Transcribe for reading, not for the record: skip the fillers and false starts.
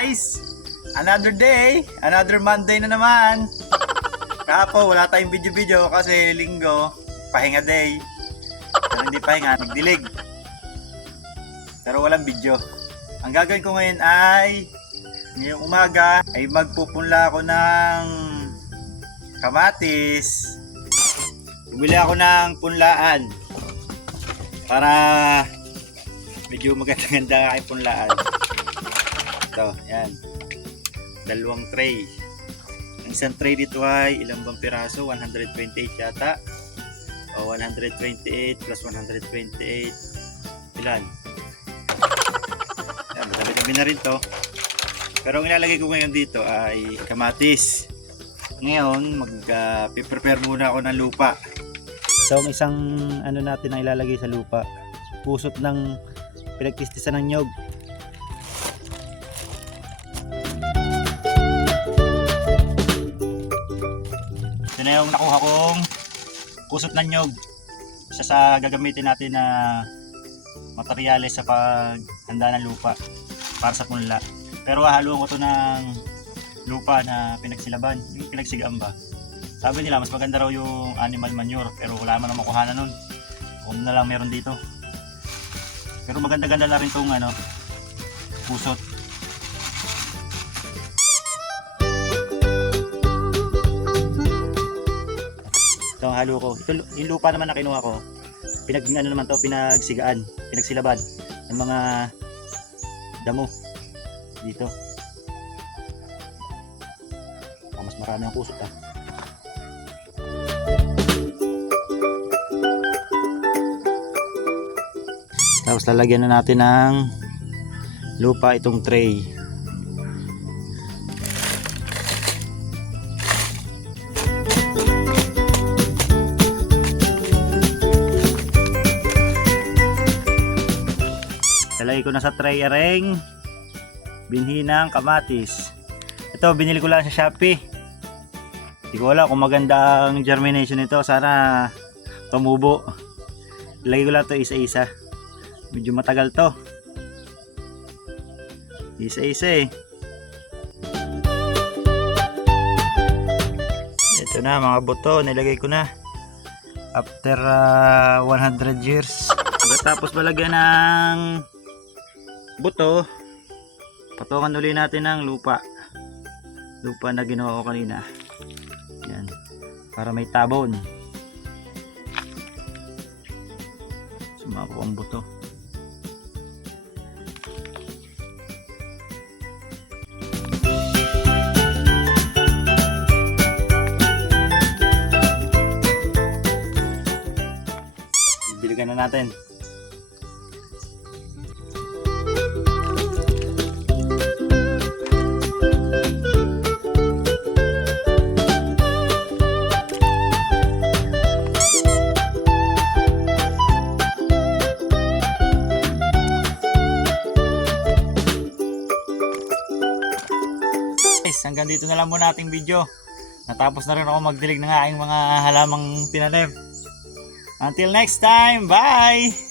guys! Another day, another Monday na naman. Kahapon wala tayong video kasi linggo, pahinga day. Pero hindi pahinga, nagdilig. Pero walang video. Ang gagawin ko ngayon ay, ngayong umaga ay magpupunla ako ng kamatis. Bumili ako ng punlaan para medyo maganda-ganda ang aking punlaan. Ito, yan. Dalawang tray. Ang isang tray dito ay ilang bang piraso? 128 yata. O 128 plus 128. Ilan? Yan, madami-dami na rin to. Pero ang ilalagay ko ngayon dito ay kamatis. Ngayon, mag-prepare muna ako ng lupa. So, ang isang ano natin ang ilalagay sa lupa. Pusot ng pinagtistisan ng nyog. Ito na yung nakuha kong pusot ng nyog. Isa sa gagamitin natin na materyales sa paghanda ng lupa para sa punla. Pero hahaluan ko to ng lupa na pinagsilaban, yung pinagsigaan ba. Sabi nila mas maganda raw yung animal manure, pero wala man ang makuhanan nun. Kung na lang meron dito. Pero maganda-ganda na rin itong pusot. Ito ang halo ko. Ito, yung lupa naman na kinuha ko, pinagsigaan, pinagsilaban ng mga damo dito. Mas marami ang pusot Tapos lalagyan na natin ng lupa itong tray. Lalagay ko na sa tray areng binhi ng kamatis. Ito binili ko lang sa Shopee. Hindi ko alam kung maganda ang germination nito. Sana tumubo. Lalagay ko lang ito isa-isa. Medyo matagal to. Isa-isa Ito na mga buto. Nilagay ko na. After 100 years. Tapos malagyan ng buto. Patungan ulit natin ng lupa. Lupa na ginawa ko kanina. Yan. Para may tabon. Sumako ang buto. Biligan na natin. Hanggang dito na lang muna ating video. Natapos na rin ako magdilig ng aking mga halamang tinanim. Until next time, bye!